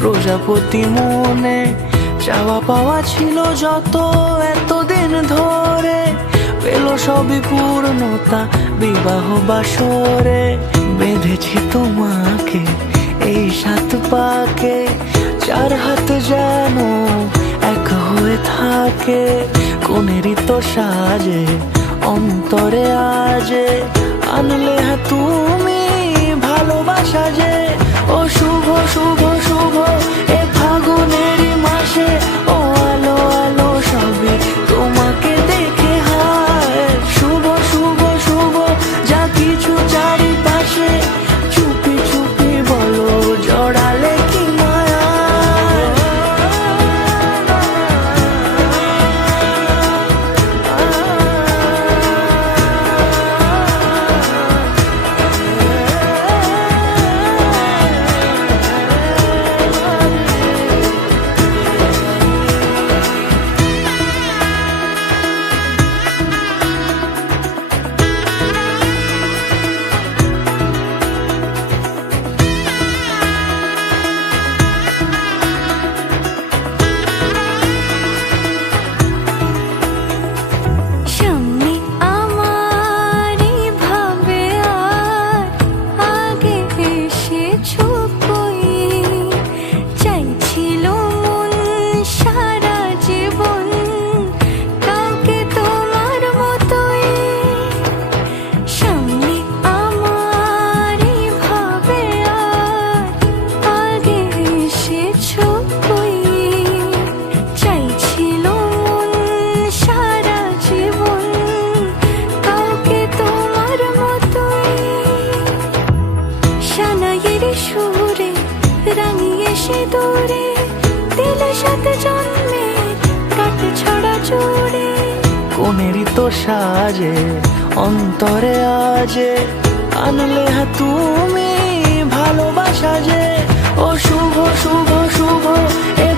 প্রজাপতি মনে চাওয়া পাওয়া ছিল যত এতদিন ধরে, পেল সবই পূর্ণতা বিবাহ বাসরে। বেঁধেছি তোমাকে এই 7 পাকে, 4 হাত যেন এক হয়ে থাকে। কোনেরই তো সাজে অন্তরে আজে, আনলে তুমি ভালোবাসা যে। ও শুভ শুভ শুভ এ ফাগুনেরই মাসে, ও আলো আলো সবই তোমাকে দেখে হায়। শুভ শুভ শুভ যা কিছু চারিপাশে, চুপি চুপি বলো জড়ালে কি মায়া। সুরে রাঙিয়ে সে দূরে দিলে 7 জন্মের কাটে ছড়া জোরে। কোনেরই তো সাজে অন্তরে আজে, আনলে তুমি ভালোবাসা যে। ও শুভ শুভ শুভ এ